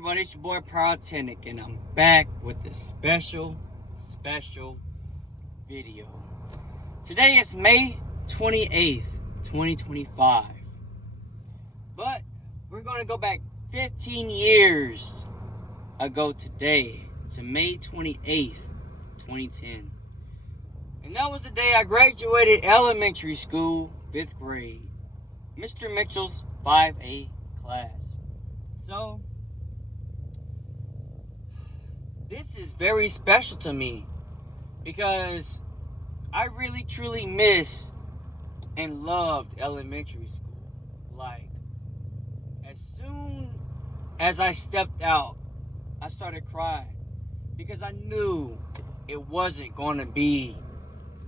everybody? It's your boy Pyrotechnic, and I'm back with this special video. Today is May 28th, 2025. But we're going to go back 15 years ago today to May 28th, 2010. And that was the day I graduated elementary school, 5th grade. Mr. Mitchell's 5A class. So, this is very special to me because I really truly miss and loved elementary school. Like, as soon as I stepped out, I started crying because I knew it wasn't going to be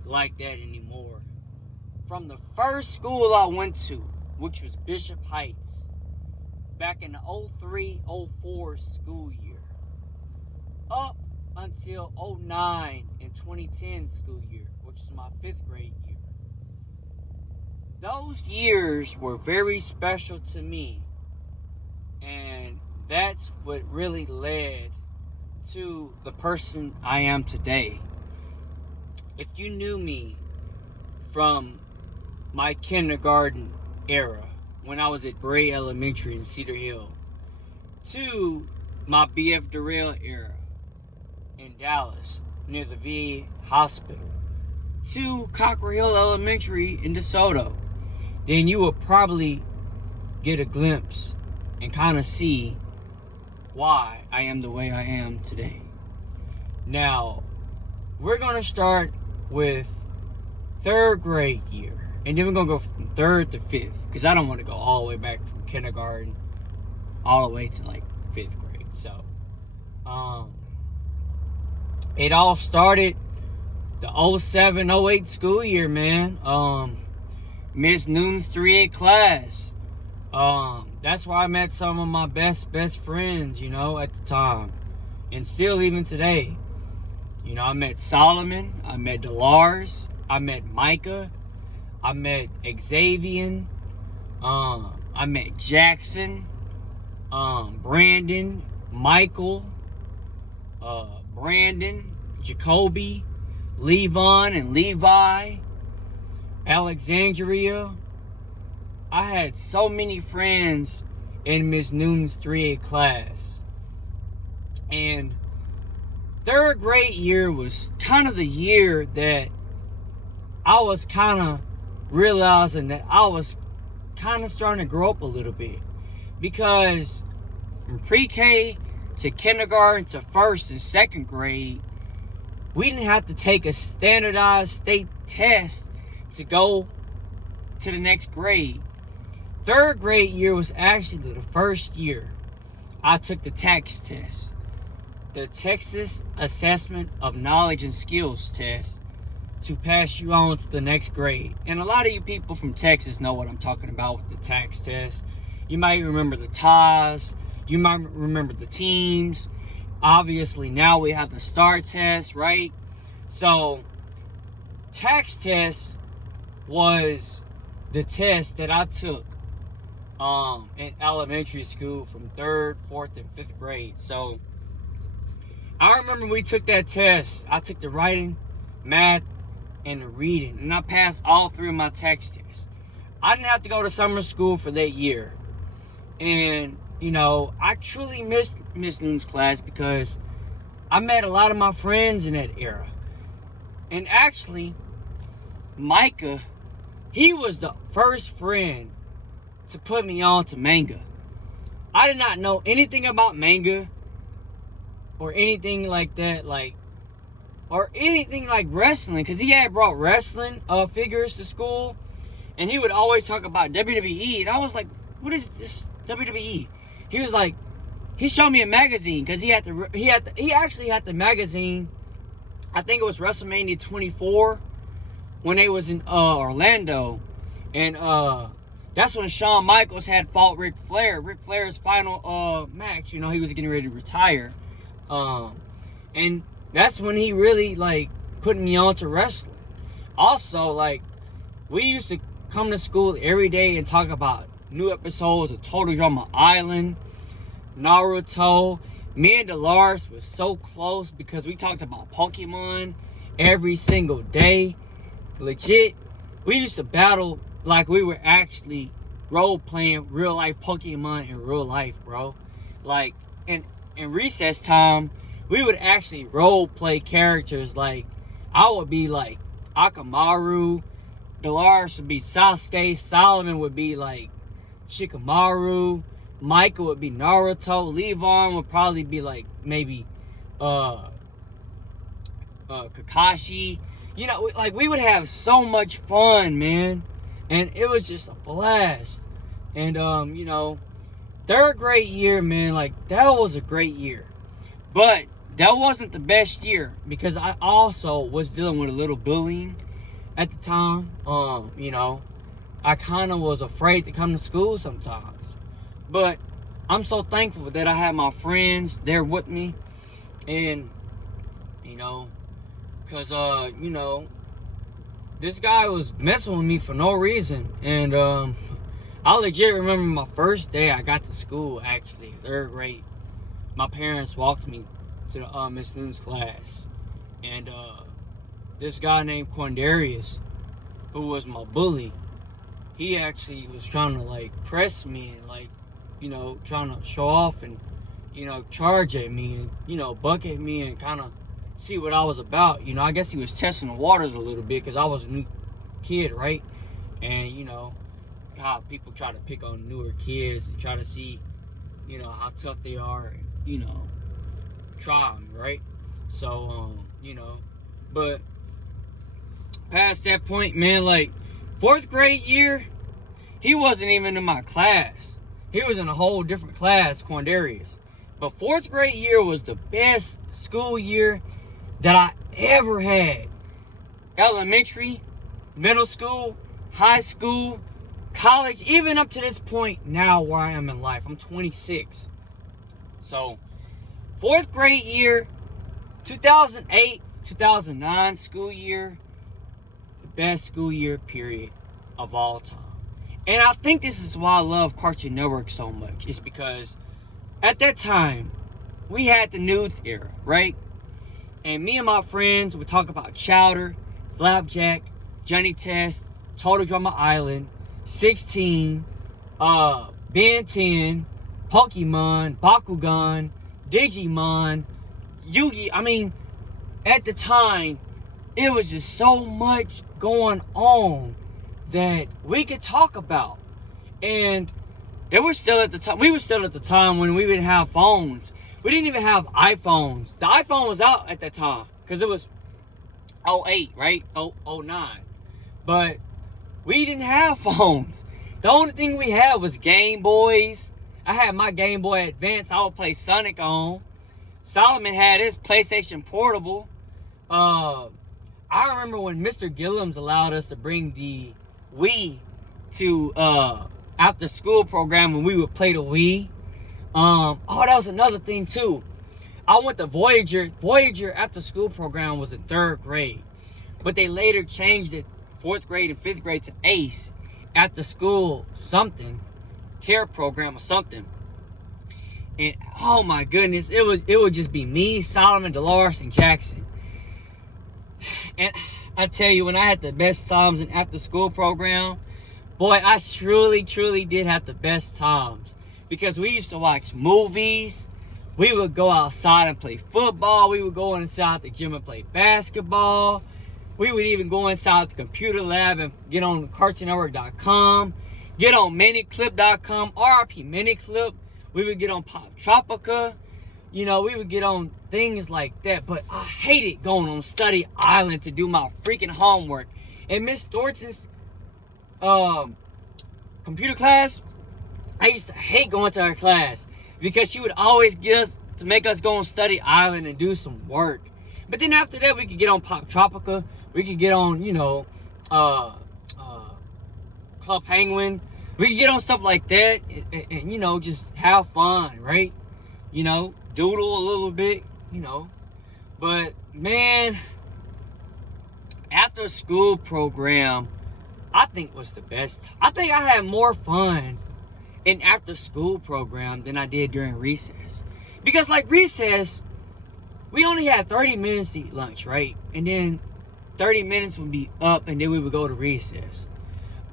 like that anymore. From the first school I went to, which was Bishop Heights, back in the 03-04 school year, up until 09 and 2010 school year, which is my 5th grade year. Those years were very special to me, and that's what really led to the person I am today. If you knew me from my kindergarten era, when I was at Bray Elementary in Cedar Hill, to my B.F. Durrell era in Dallas, near the VA hospital, to Cockrell Hill Elementary in DeSoto, then you will probably get a glimpse and kind of see why I am the way I am today. Now, we're going to start with 3rd grade year, and then we're going to go from 3rd to 5th, because I don't want to go all the way back from kindergarten all the way to like 5th grade. So, it all started the 07-08 school year, man. Miss Newton's 3A class. That's where I met some of my best friends, you know, at the time. And still even today. You know, I met Solomon, I met Delars, I met Micah, I met Xavier, I met Jackson, Brandon, Michael, Brandon, Jacoby, Levon and Levi, Alexandria. I had so many friends in Miss Newton's 3A class. And 3rd grade year was kind of the year that I was kind of realizing that I was kind of starting to grow up a little bit. Because from pre-K to kindergarten to 1st and 2nd grade, we didn't have to take a standardized state test to go to the next grade. 3rd grade year was actually the first year I took the TAKS test, the Texas Assessment of Knowledge and Skills test, to pass you on to the next grade. And a lot of you people from Texas know what I'm talking about with the TAKS test. You might remember the TAS, you might remember the teams. Obviously now we have the STAR test, right? So TAKS test was the test that I took in elementary school from 3rd, 4th, and 5th grade. So I remember we took that test. I took the writing, math, and the reading, and I passed all 3 of my TAKS tests. I didn't have to go to summer school for that year. And, you know, I truly missed Miss Newton's class because I met a lot of my friends in that era. And actually, Micah, he was the first friend to put me on to manga. I did not know anything about manga or anything like that, or anything like wrestling, because he had brought wrestling figures to school, and he would always talk about WWE, and I was like, what is this WWE? He was like, he showed me a magazine, because he actually had the magazine. I think it was WrestleMania 24 when they was in Orlando, and that's when Shawn Michaels had fought Ric Flair. Ric Flair's final match. You know, he was getting ready to retire, and that's when he really like put me on to wrestling. Also, like, we used to come to school every day and talk about new episodes of Total Drama Island, Naruto. Me and Dolores was so close because we talked about Pokemon every single day. Legit, we used to battle like we were actually role playing real life Pokemon in real life, bro. Like in recess time, we would actually role play characters. Like I would be like Akamaru, Dolores would be Sasuke, Solomon would be like Shikamaru, Michael would be Naruto, Levon would probably be like maybe uh Kakashi. You know, like we would have so much fun, man, and it was just a blast. And you know, third grade year, man, like that was a great year, but that wasn't the best year because I also was dealing with a little bullying at the time. You know, I kind of was afraid to come to school sometimes, but I'm so thankful that I had my friends there with me, and you know, cause you know, this guy was messing with me for no reason, and I legit remember my first day I got to school, actually, third grade. My parents walked me to the Miss Noon's class, and this guy named Quandarius, who was my bully, he actually was trying to like press me and like, you know, trying to show off and, you know, charge at me and, you know, buck at me and kind of see what I was about. You know, I guess he was testing the waters a little bit because I was a new kid, right? And, you know, how people try to pick on newer kids and try to see, you know, how tough they are and, you know, try them, right? So, you know, but past that point, man, like fourth grade year, he wasn't even in my class. He was in a whole different class, Quandarius. But fourth grade year was the best school year that I ever had. Elementary, middle school, high school, college, even up to this point now where I am in life. I'm 26. So, fourth grade year, 2008, 2009 school year, the best school year period of all time. And I think this is why I love Cartoon Network so much. It's because at that time, we had the nudes era, right? And me and my friends would talk about Chowder, Flapjack, Johnny Test, Total Drama Island, 16, Ben 10, Pokemon, Bakugan, Digimon, Yu-Gi. I mean, at the time, it was just so much going on that we could talk about. And it was still at the time, we were still at the time when we didn't have phones. We didn't even have iPhones. The iPhone was out at that time because it was 08, right? 09. But we didn't have phones. The only thing we had was Game Boys. I had my Game Boy Advance I would play Sonic on. Solomon had his PlayStation Portable. I remember when Mr. Gillums allowed us to bring the Wii to after school program when we would play the Wii. Oh, that was another thing too. I went to Voyager. Voyager after school program was in third grade, but they later changed it fourth grade and fifth grade to ACE after school something care program or something. And oh my goodness, it would just be me, Solomon, Dolores, and Jackson. And I tell you, when I had the best times in after school program, boy, I truly did have the best times. Because we used to watch movies. We would go outside and play football. We would go inside the gym and play basketball. We would even go inside the computer lab and get on CartoonNetwork.com. Get on Miniclip.com, RIP Miniclip. We would get on Pop Tropica. You know, we would get on things like that. But I hated going on Study Island to do my freaking homework. And Miss Thornton's computer class, I used to hate going to her class because she would always get us to make us go on Study Island and do some work. But then after that, we could get on Pop Tropica. We could get on, you know, Club Penguin. We could get on stuff like that and, you know, just have fun, right? You know, doodle a little bit, you know. But, man, after school program, I think was the best. I think I had more fun an after school program than I did during recess. Because like recess, we only had 30 minutes to eat lunch, right? And then 30 minutes would be up and then we would go to recess.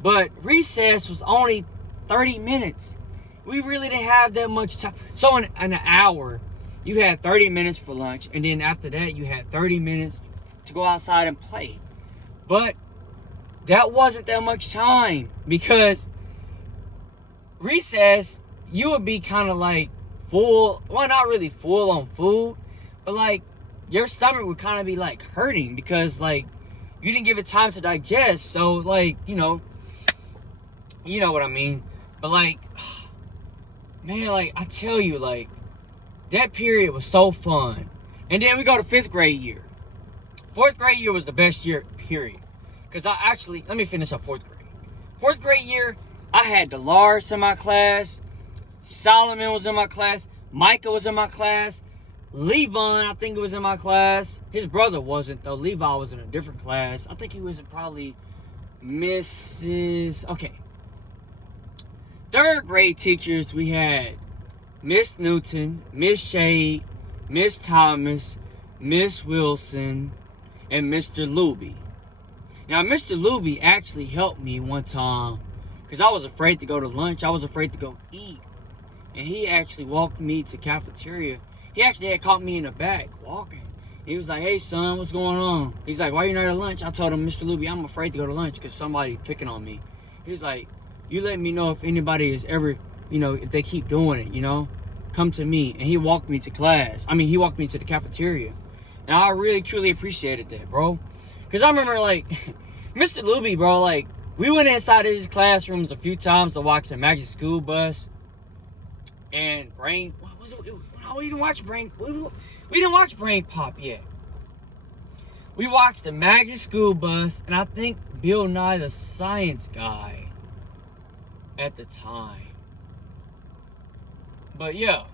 But recess was only 30 minutes. We really didn't have that much time. So in an hour, you had 30 minutes for lunch, and then after that, you had 30 minutes to go outside and play. But that wasn't that much time, because recess, you would be kind of like full, well, not really full on food, but like your stomach would kind of be like hurting because like you didn't give it time to digest. So like, you know what I mean. But like, man, like I tell you, like that period was so fun. And then we go to 5th grade year. 4th grade year was the best year, period. Because I actually, let me finish up 4th grade. 4th grade year, I had Dolores in my class. Solomon was in my class. Micah was in my class. Levon, I think, was in my class. His brother wasn't, though. Levi was in a different class. I think he was in probably Mrs. Okay. 3rd grade teachers, we had Miss Newton, Miss Shade, Miss Thomas, Miss Wilson, and Mr. Luby. Now, Mr. Luby actually helped me one time because I was afraid to go to lunch. I was afraid to go eat. And he actually walked me to cafeteria. He actually had caught me in the back walking. He was like, "Hey, son, what's going on?" He's like, "Why you not at lunch?" I told him, "Mr. Luby, I'm afraid to go to lunch because somebody picking on me." He's like, "You let me know if anybody is ever, if they keep doing it, come to me." And he walked me to class. He walked me to the cafeteria. And I really, truly appreciated that, bro. Because I remember, like, Mr. Luby, bro, like, we went inside his classrooms a few times to watch the Magic School Bus. And Brain, what was it? No, we didn't watch Brain. We didn't watch Brain Pop yet. We watched the Magic School Bus, and I think Bill Nye the Science Guy at the time. But yeah.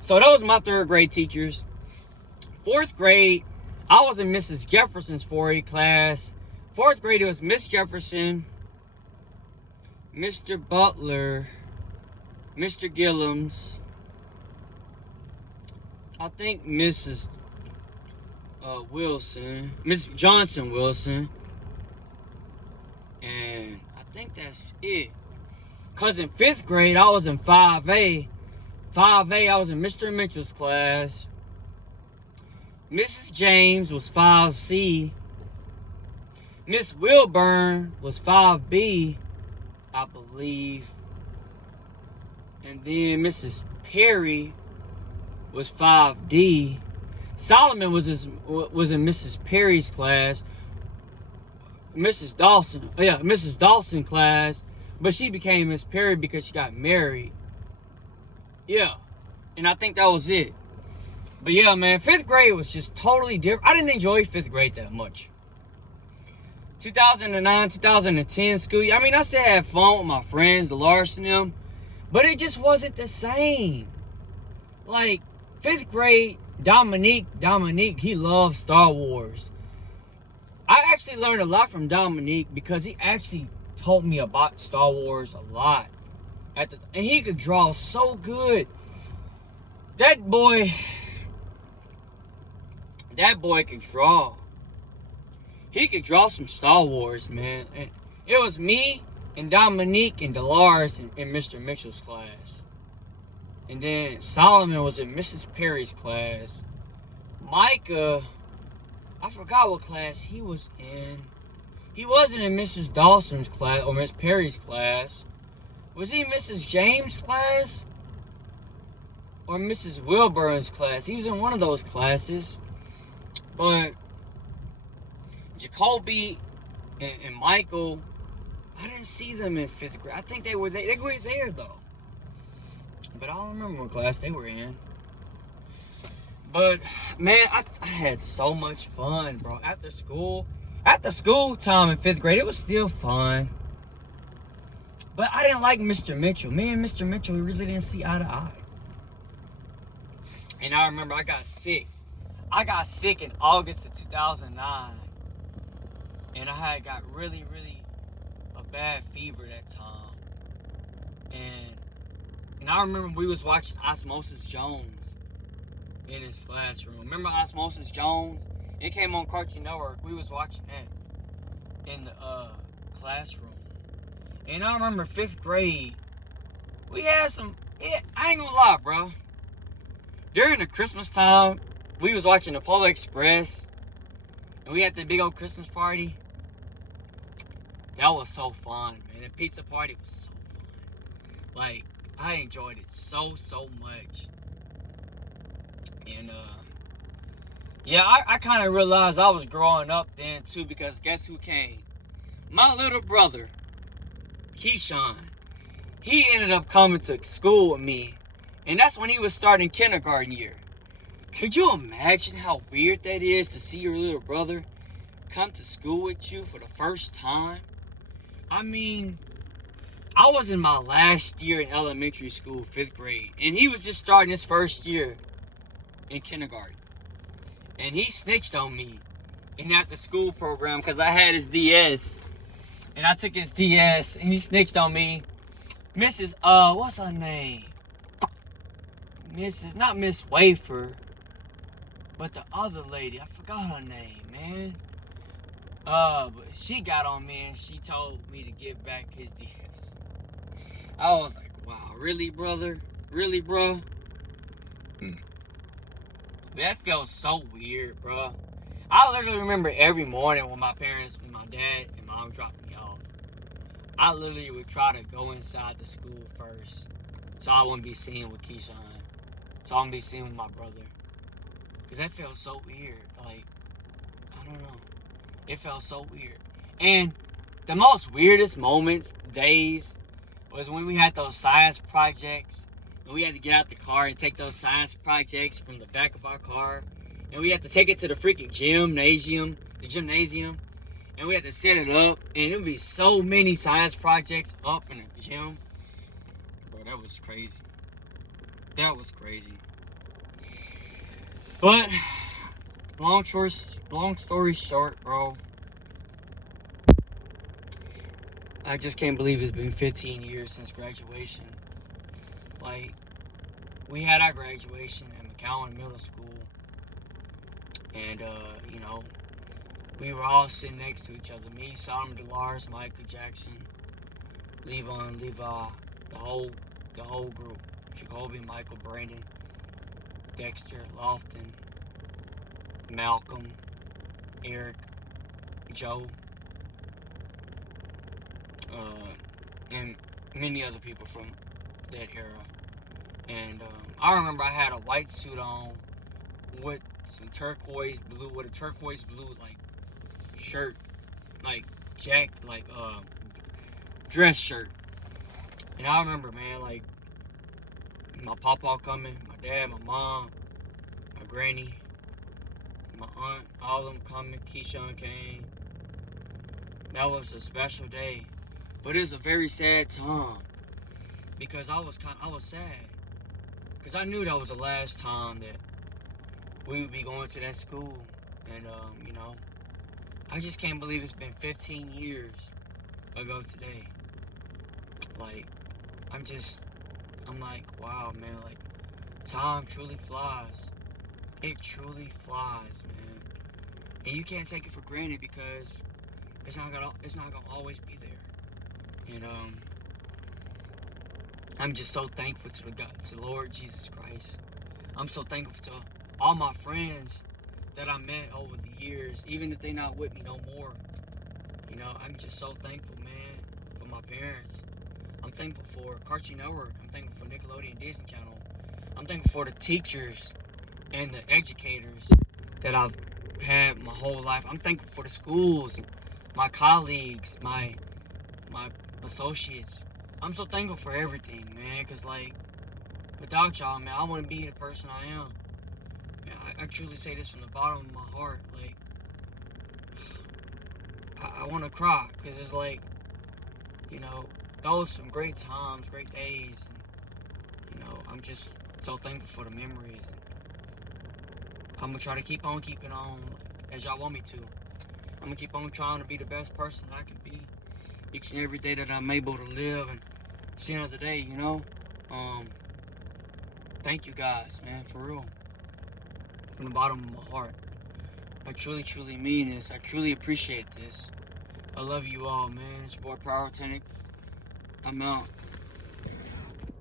So those were my 3rd grade teachers. 4th grade, I was in Mrs. Jefferson's 4A class. 4th grade, it was Miss Jefferson, Mr. Butler, Mr. Gillums, I think Mrs. Wilson, Miss Johnson Wilson, and I think that's it. Because in 5th grade, I was in 5A. 5A, I was in Mr. Mitchell's class. Mrs. James was 5C. Miss Wilburn was 5B, I believe. And then Mrs. Perry was 5D. Solomon was in Mrs. Perry's class. Mrs. Dawson class. But she became Miss Perry because she got married. Yeah. And I think that was it. But yeah, man, 5th grade was just totally different. I didn't enjoy 5th grade that much. 2009, 2010 school year, I still had fun with my friends, Dolores and them, but it just wasn't the same. Like, 5th grade, Dominique, he loves Star Wars. I actually learned a lot from Dominique because he actually taught me about Star Wars a lot. And he could draw so good. That boy could draw. He could draw some Star Wars, man. And it was me and Dominique and Dolores in Mr. Mitchell's class. And then Solomon was in Mrs. Perry's class. Micah, I forgot what class he was in. He wasn't in Mrs. Dawson's class or Miss Perry's class. Was he in Mrs. James' class? Or Mrs. Wilburn's class? He was in one of those classes. But Jacoby and Michael, I didn't see them in 5th grade. I think they were there. They were there though. But I don't remember what class they were in. But man, I had so much fun, bro. After school time in 5th grade, it was still fun. But I didn't like Mr. Mitchell. Me and Mr. Mitchell, we really didn't see eye to eye. And I remember I got sick. I got sick in August of 2009. And I had got really, really a bad fever that time. And I remember we was watching Osmosis Jones in his classroom. Remember Osmosis Jones? It came on Cartoon Network. We was watching that in the classroom. And I remember 5th grade, we had some, I ain't gonna lie, bro. During the Christmas time, we was watching the Polar Express, and we had the big old Christmas party. That was so fun, man. The pizza party was so fun. Like, I enjoyed it so much. And, yeah, I kind of realized I was growing up then, too, because guess who came? My little brother, Keyshawn. He ended up coming to school with me, and that's when he was starting kindergarten year. Could you imagine how weird that is to see your little brother come to school with you for the first time? I mean, I was in my last year in elementary school, 5th grade, and he was just starting his first year in kindergarten. And he snitched on me in after school program because I had his DS. And I took his DS, and he snitched on me. Mrs. What's her name? Not Miss Wafer, but the other lady. I forgot her name, man. But she got on me, and she told me to give back his DS. I was like, wow, really, brother? Really, bro? That felt so weird, bro. I literally remember every morning when my parents, when my dad and mom dropped me off, I literally would try to go inside the school first, so I wouldn't be seen with Keyshawn, so I wouldn't be seen with my brother, because that felt so weird. Like, I don't know, it felt so weird. And the most weirdest moments, days, was when we had those science projects, and we had to get out the car and take those science projects from the back of our car, and we had to take it to the freaking gymnasium, and we had to set it up, and it would be so many science projects up in the gym. Bro, that was crazy. That was crazy. But long story short, bro, I just can't believe it's been 15 years since graduation. Like, we had our graduation at McCowan Middle School, and you know, we were all sitting next to each other. Me, Solomon DeLars, Michael Jackson, Levon, Levi, the whole group. Jacoby, Michael, Brandon, Dexter, Lofton, Malcolm, Eric, Joe, and many other people from that era. And I remember I had a white suit on with some turquoise blue, like shirt, like dress shirt. And I remember, man, like my papa coming, my dad, my mom, my granny, my aunt, all of them coming. Keyshawn came. That was a special day, but it was a very sad time because I was sad because I knew that was the last time that we would be going to that school, and you know, I just can't believe it's been 15 years ago today. Like, I'm like, wow, man, like, time truly flies. It truly flies, man. And you can't take it for granted because it's not gonna always be there. And I'm just so thankful to the Lord Jesus Christ. I'm so thankful to all my friends that I met over the years, even if they're not with me no more. You know, I'm just so thankful, man, for my parents. I'm thankful for Cartoon Network. I'm thankful for Nickelodeon Disney Channel. I'm thankful for the teachers and the educators that I've had my whole life. I'm thankful for the schools, my colleagues, my associates. I'm so thankful for everything, man, because, like, without y'all, man, I wouldn't be the person I am. Man, I truly say this from the bottom of my heart. Like, I want to cry, because it's like, you know, those some great times, great days, and, you know, I'm just so thankful for the memories, and I'm going to try to keep on keeping on, as y'all want me to. I'm going to keep on trying to be the best person I can be each and every day that I'm able to live, and it's the end of the day, you know. Thank you guys, man, for real. From the bottom of my heart. I truly, truly mean this. I truly appreciate this. I love you all, man. It's your boy Pyrotechnic. I'm out.